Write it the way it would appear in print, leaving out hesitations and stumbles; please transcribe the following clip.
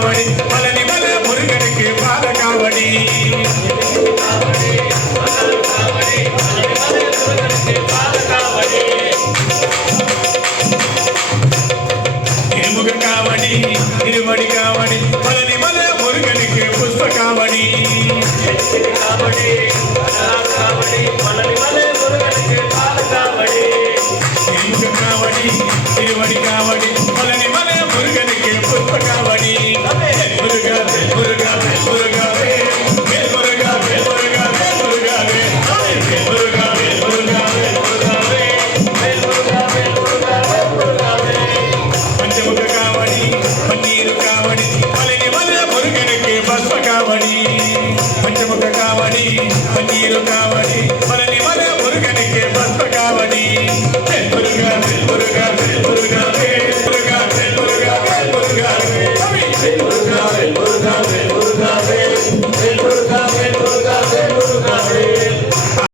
காவடி பழனி மலை முருகனுக்கு பாத காவடி இருமுக காவடி இருமடி காவடி பழனி மலை முருகனுக்கு புஷ்ப காவடி இருமுக காவடி இருமடி காவடி பழனி மலை முருகனுக்கு புஷ்ப காவடி முருகா முருகா முருகா முருகா முருகா பஞ்சமுக காவடி பன்னீர் காவடி பழனி மலை முருகனுக்கு பஸ்ம காவடி பஞ்சமுக காவடி பன்னீர் காவடி பழனி மலை முருகனுக்கு பஸ்ம காவடி முருகா முருகா